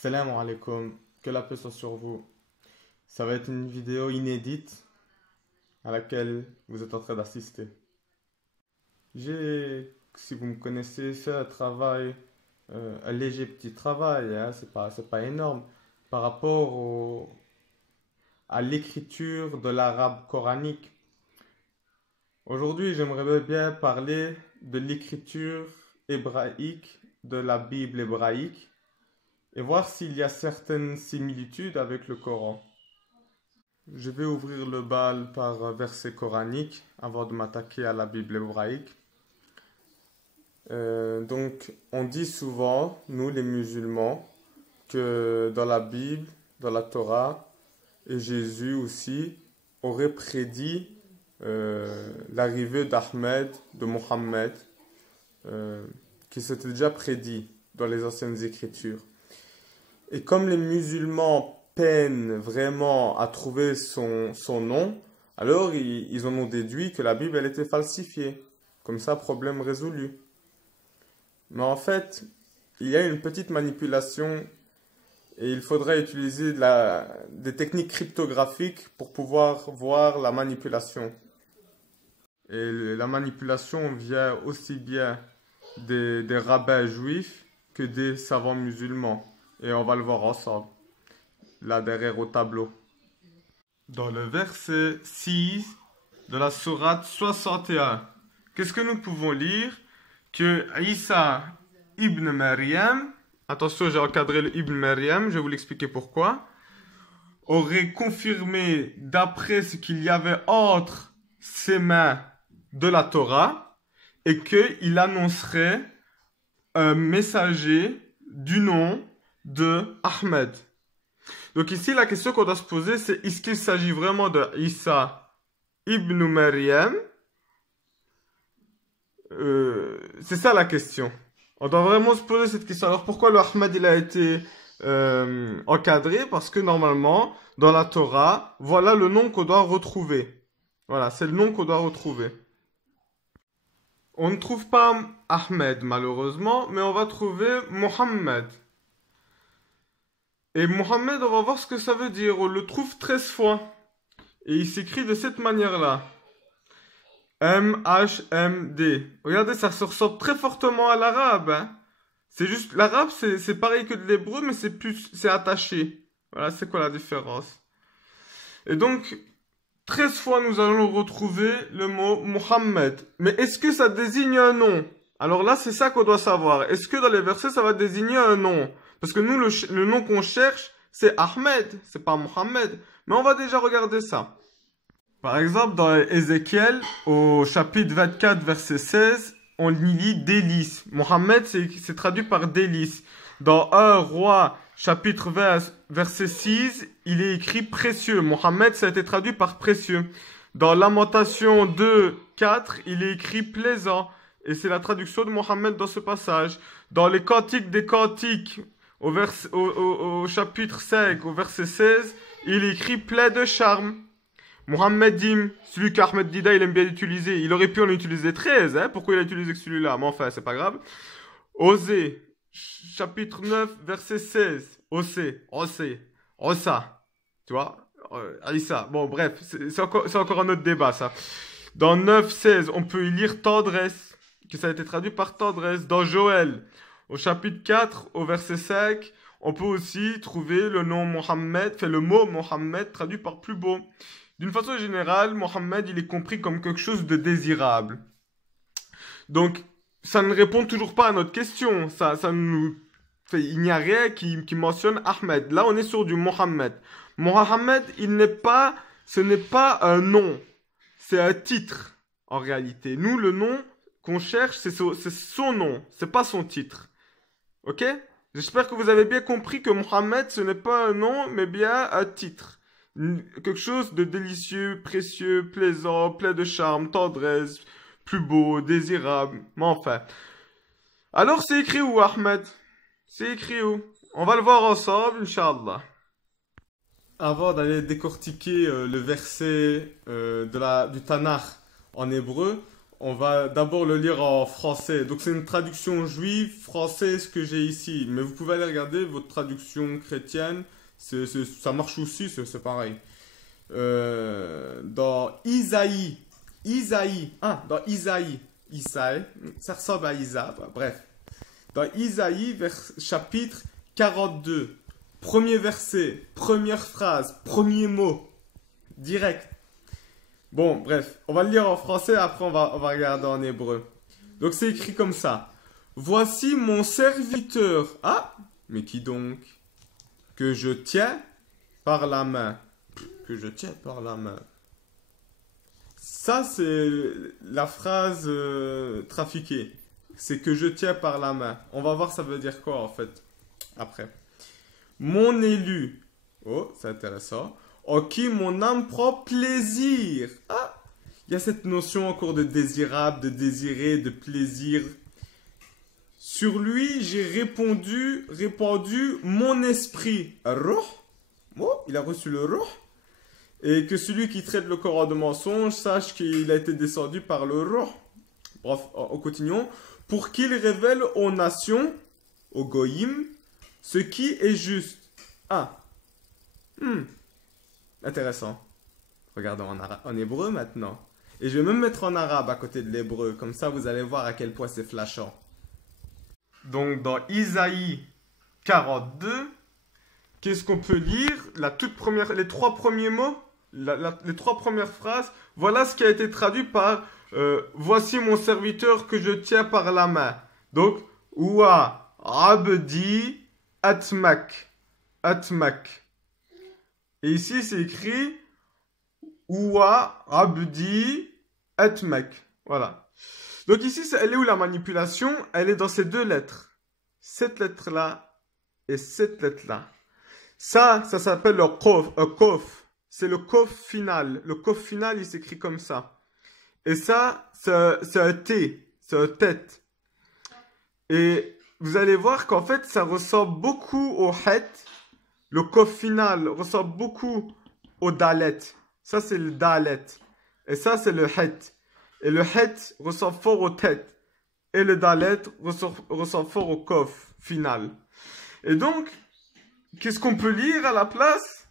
Salam alaikum, que la paix soit sur vous. Ça va être une vidéo inédite à laquelle vous êtes en train d'assister. Si vous me connaissez, fait un travail, un léger petit travail, hein, c'est pas énorme, par rapport à l'écriture de l'arabe coranique. Aujourd'hui, j'aimerais bien parler de l'écriture hébraïque, de la Bible hébraïque, et voir s'il y a certaines similitudes avec le Coran. Je vais ouvrir le bal par un verset coranique avant de m'attaquer à la Bible hébraïque. Donc, on dit souvent, nous les musulmans, que dans la Bible, dans la Torah, et Jésus aussi, aurait prédit l'arrivée d'Ahmed, de Mohammed, qui s'était déjà prédit dans les anciennes écritures. Et comme les musulmans peinent vraiment à trouver son nom, alors ils en ont déduit que la Bible elle était falsifiée. Comme ça, problème résolu. Mais en fait, il y a une petite manipulation et il faudrait utiliser des techniques cryptographiques pour pouvoir voir la manipulation. Et la manipulation vient aussi bien des rabbins juifs que des savants musulmans. Et on va le voir ensemble, là derrière au tableau. Dans le verset 6 de la sourate 61, qu'est-ce que nous pouvons lire? Que Isa ibn Maryam, attention j'ai encadré le ibn Maryam, je vais vous l'expliquer pourquoi, aurait confirmé d'après ce qu'il y avait entre ses mains de la Torah et qu'il annoncerait un messager du nom de Ahmed. Donc ici, la question qu'on doit se poser, c'est est-ce qu'il s'agit vraiment de Isa ibn Maryam? C'est ça la question. On doit vraiment se poser cette question. Alors pourquoi le Ahmed il a été encadré? Parce que normalement, dans la Torah, voilà le nom qu'on doit retrouver. Voilà, c'est le nom qu'on doit retrouver. On ne trouve pas Ahmed malheureusement, mais on va trouver Mohammed. Et Mohammed, on va voir ce que ça veut dire. On le trouve 13 fois. Et il s'écrit de cette manière-là. M-H-M-D. Regardez, ça se ressemble très fortement à l'arabe. Hein. C'est juste, l'arabe, c'est pareil que de l'hébreu, mais c'est attaché. Voilà, c'est quoi la différence? Et donc, 13 fois, nous allons retrouver le mot Mohammed. Mais est-ce que ça désigne un nom? Alors là, c'est ça qu'on doit savoir. Est-ce que dans les versets, ça va désigner un nom? Parce que nous, le nom qu'on cherche, c'est Ahmed, c'est pas Mohammed. Mais on va déjà regarder ça. Par exemple, dans Ézéchiel, au chapitre 24, verset 16, on y lit délice. Mohammed, c'est traduit par délice. Dans 1 Roi, chapitre 20, verset 6, il est écrit précieux. Mohammed, ça a été traduit par précieux. Dans Lamentation 2, 4, il est écrit plaisant. Et c'est la traduction de Mohammed dans ce passage. Dans les Cantiques des Cantiques, au chapitre 5, au verset 16, il écrit plein de charme. Mohammedim, celui qu'Ahmed Dida il aime bien utiliser, il aurait pu en utiliser 13, hein? Pourquoi il a utilisé que celui-là? Mais enfin, c'est pas grave. Osée, chapitre 9, verset 16. Osée, Osa, tu vois? Aïssa, bon bref, c'est encore un autre débat ça. Dans 9, 16, on peut y lire tendresse, que ça a été traduit par tendresse. Dans Joël, au chapitre 4, au verset 5, on peut aussi trouver le nom Mohammed, le mot Mohammed traduit par plus beau. D'une façon générale, Mohammed, il est compris comme quelque chose de désirable. Donc, ça ne répond toujours pas à notre question. Il n'y a rien qui mentionne Ahmed. Là, on est sur du Mohammed. Mohammed, ce n'est pas un nom. C'est un titre, en réalité. Nous, le nom qu'on cherche, c'est son nom. C'est pas son titre. Ok? J'espère que vous avez bien compris que Mohammed, ce n'est pas un nom, mais bien un titre. Quelque chose de délicieux, précieux, plaisant, plein de charme, tendresse, plus beau, désirable, mais enfin. Alors c'est écrit où, Ahmed? C'est écrit où? On va le voir ensemble, Inch'Allah. Avant d'aller décortiquer le verset du Tanakh en hébreu, on va d'abord le lire en français. Donc c'est une traduction juive, français, ce que j'ai ici. Mais vous pouvez aller regarder votre traduction chrétienne. Ça marche aussi, c'est pareil. Dans Isaïe. Dans Isaïe. Isaïe. Ça ressemble à Isa. Bref. Dans Isaïe, chapitre 42. Premier verset, première phrase, premier mot. Direct. Bon, bref, on va le lire en français, après on va regarder en hébreu. Donc c'est écrit comme ça. Voici mon serviteur. Ah, mais qui donc? Que je tiens par la main. Que je tiens par la main. Ça, c'est la phrase trafiquée. C'est que je tiens par la main. On va voir ça veut dire quoi en fait. Après. Mon élu. Oh, c'est intéressant. En qui mon âme prend plaisir. Ah, il y a cette notion encore de désirable, de désirer, de plaisir. Sur lui, j'ai répandu mon esprit. Ruh. Oh, il a reçu le ruh. Et que celui qui traite le Coran de mensonge sache qu'il a été descendu par le ruh. Bref, en continuant. Pour qu'il révèle aux nations, aux goïm, ce qui est juste. Ah. Intéressant. Regardons en hébreu maintenant. Et je vais même mettre en arabe à côté de l'hébreu. Comme ça, vous allez voir à quel point c'est flashant. Donc, dans Isaïe 42, qu'est-ce qu'on peut lire? Les trois premiers mots, les trois premières phrases. Voilà ce qui a été traduit par voici mon serviteur que je tiens par la main. Donc, Oua Abdi Atmak. Atmak. Et ici, c'est écrit Oua Abdi Atmak. Voilà. Donc ici, elle est où la manipulation? Elle est dans ces deux lettres. Cette lettre-là et cette lettre-là. Ça s'appelle le kof. C'est le kof final. Le kof final, il s'écrit comme ça. Et ça, c'est un T. C'est un tête. Et vous allez voir qu'en fait, ça ressemble beaucoup au het. Le kof final ressemble beaucoup au dalet. Ça, c'est le dalet. Et ça, c'est le het. Et le het ressemble fort au tête. Et le dalet ressemble fort au kof final. Et donc, qu'est-ce qu'on peut lire à la place?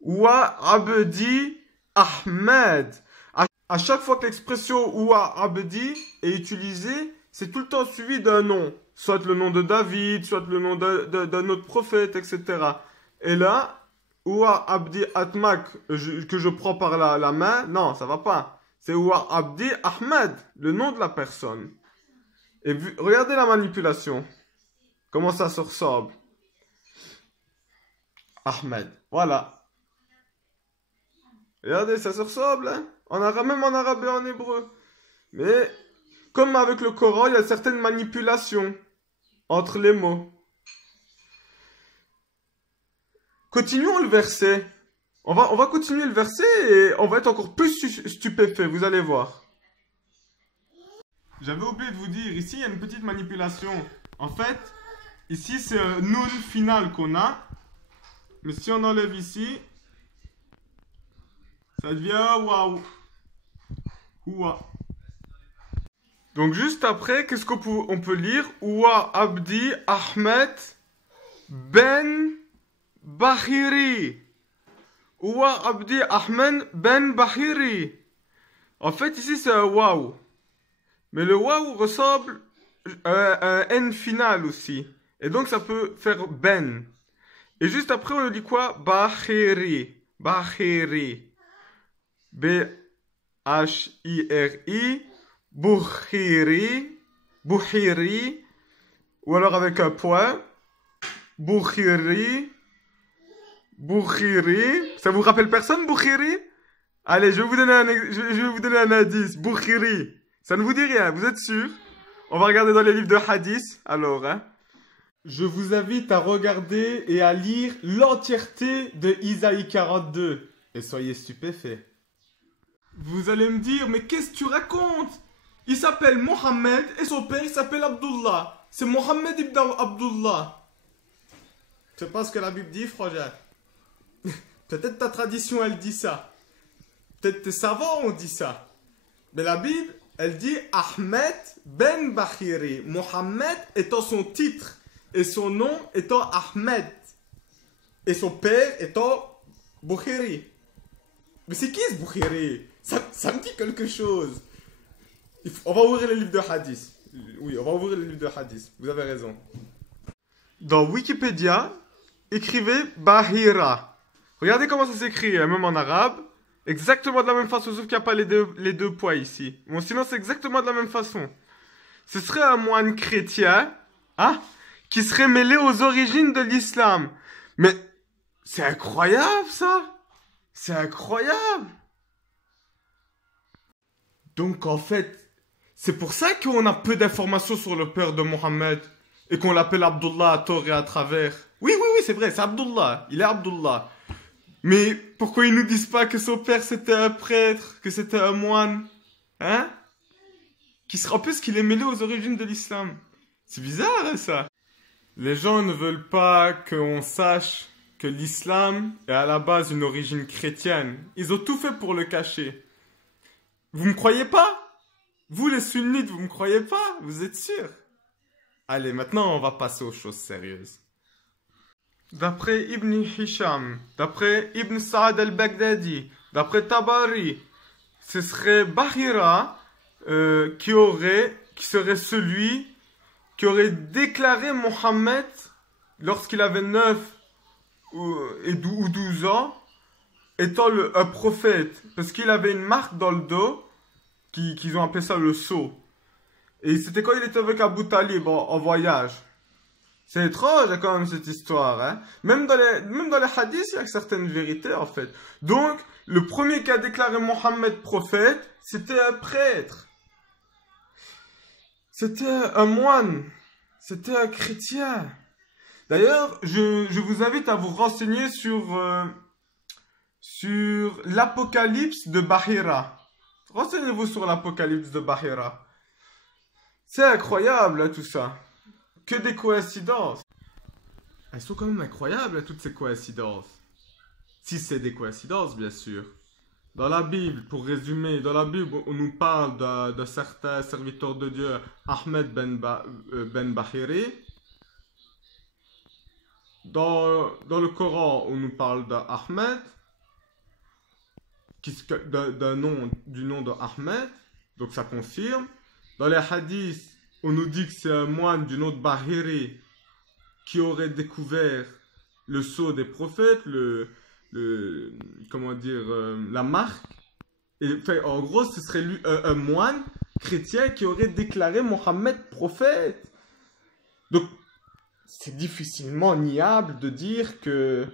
Wa abdi Ahmed. À chaque fois que l'expression Wa abdi est utilisée, c'est tout le temps suivi d'un nom. Soit le nom de David, soit le nom d'un autre prophète, etc. Et là, Wa abdi Atmak, que je prends par la main, non, ça va pas. C'est Wa abdi Ahmed, le nom de la personne. Et regardez la manipulation. Comment ça se ressemble. Ahmed, voilà. Regardez, ça se ressemble, hein? Même en arabe et en hébreu. Mais, comme avec le Coran, il y a certaines manipulations entre les mots. Continuons le verset. On va continuer le verset et on va être encore plus stupéfait, vous allez voir. J'avais oublié de vous dire, ici il y a une petite manipulation. En fait, ici c'est un nun final qu'on a. Mais si on enlève ici, ça devient waouh. Ouah. Donc juste après, qu'est-ce qu'on peut lire? Ouah Abdi Ahmed Ben Bahiri. Ouah Abdi Ahmed Ben Bahiri. En fait, ici c'est un waouh. Mais le waouh ressemble à un N final aussi. Et donc ça peut faire Ben. Et juste après, on dit quoi? Bahiri. Bahiri. B-H-I-R-I. Boukhiri. Boukhiri. Ou alors avec un point. Boukhiri. Boukhiri. Ça vous rappelle personne, Boukhiri? Allez, je vais vous donner un indice. Boukhiri. Ça ne vous dit rien, vous êtes sûr? On va regarder dans les livres de hadith. Alors, hein. Je vous invite à regarder et à lire l'entièreté de Isaïe 42. Et soyez stupéfaits. Vous allez me dire, mais qu'est-ce que tu racontes? Il s'appelle Mohammed et son père il s'appelle Abdullah. C'est Mohammed ibn Abdullah. Tu sais pas ce que la Bible dit, frangin? Peut-être ta tradition elle dit ça. Peut-être tes savants ont dit ça. Mais la Bible, elle dit Ahmed ben Bahiri. Mohammed étant son titre et son nom étant Ahmed. Et son père étant Bukhari. Mais c'est qui ce Bukhari? Ça me dit quelque chose. On va ouvrir les livres de hadith. Oui, on va ouvrir les livres de hadith. Vous avez raison. Dans Wikipédia, écrivez Bahira. Regardez comment ça s'écrit, même en arabe. Exactement de la même façon, sauf qu'il n'y a pas les deux poids ici. Bon, sinon, c'est exactement de la même façon. Ce serait un moine chrétien, hein, qui serait mêlé aux origines de l'islam. Mais c'est incroyable, ça. C'est incroyable. Donc, en fait, c'est pour ça qu'on a peu d'informations sur le père de Mohammed et qu'on l'appelle Abdullah à tort et à travers. Oui, c'est vrai, c'est Abdullah. Il est Abdullah. Mais pourquoi ils nous disent pas que son père c'était un prêtre, que c'était un moine, hein? En plus qu'il est mêlé aux origines de l'islam. C'est bizarre, hein, ça. Les gens ne veulent pas qu'on sache que l'islam est à la base une origine chrétienne. Ils ont tout fait pour le cacher. Vous me croyez pas? Vous les sunnites, vous me croyez pas? Vous êtes sûrs? Allez, maintenant on va passer aux choses sérieuses. D'après Ibn Hisham, d'après Ibn Sa'ad al-Baghdadi, d'après Tabari, ce serait Bahira qui serait celui qui aurait déclaré Mohammed lorsqu'il avait 9 ou 12 ans étant un prophète. Parce qu'il avait une marque dans le dos qu'ils ont appelé ça le sceau. Et c'était quand il était avec Abu Talib en voyage. C'est étrange quand même cette histoire, hein. Même dans les hadiths, il y a certaines vérités en fait. Donc, le premier qui a déclaré Mohammed prophète, c'était un prêtre. C'était un moine. C'était un chrétien. D'ailleurs, je vous invite à vous renseigner sur l'Apocalypse de Bahira. Renseignez-vous sur l'Apocalypse de Bahira. C'est incroyable, hein, tout ça. Que des coïncidences. Elles sont quand même incroyables, toutes ces coïncidences. Si c'est des coïncidences, bien sûr. Dans la Bible, pour résumer, dans la Bible, on nous parle d'un certain serviteur de Dieu, Ahmed ben Bahiri. Dans le Coran, on nous parle d'Ahmed, du nom de Ahmed, donc ça confirme. Dans les hadiths, on nous dit que c'est un moine du nom de Bahiri qui aurait découvert le sceau des prophètes, la marque. Et, enfin, en gros, ce serait lui, un moine chrétien qui aurait déclaré Mohammed prophète. Donc, c'est difficilement niable de dire que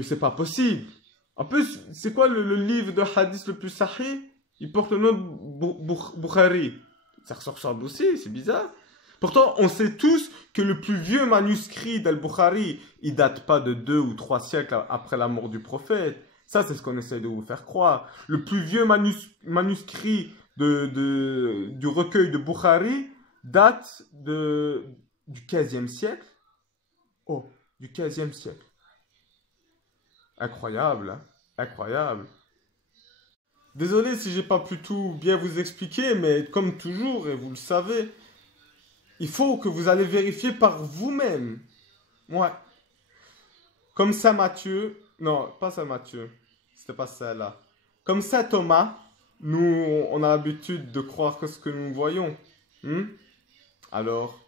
c'est pas possible. En plus, c'est quoi le livre de hadith le plus sahih? Il porte le nom de Bukhari. Ça ressemble aussi, c'est bizarre. Pourtant, on sait tous que le plus vieux manuscrit d'Al-Bukhari, il date pas de 2 ou 3 siècles après la mort du prophète. Ça, c'est ce qu'on essaie de vous faire croire. Le plus vieux manuscrit du recueil de Bukhari date du 15e siècle. Oh, du 15e siècle. Incroyable, hein? Incroyable. Désolé si j'ai pas pu tout bien vous expliquer, mais comme toujours, et vous le savez, il faut que vous allez vérifier par vous-même. Ouais. Comme Saint Matthieu, non, pas Saint Matthieu, c'était pas ça là. Comme Saint Thomas, nous, on a l'habitude de croire que ce que nous voyons. Alors,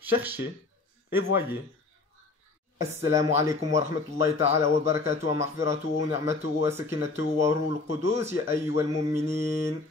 cherchez et voyez. السلام عليكم ورحمة الله تعالى وبركاته ومغفرته ونعمته وسكينته وروح القدس يا أيها المؤمنين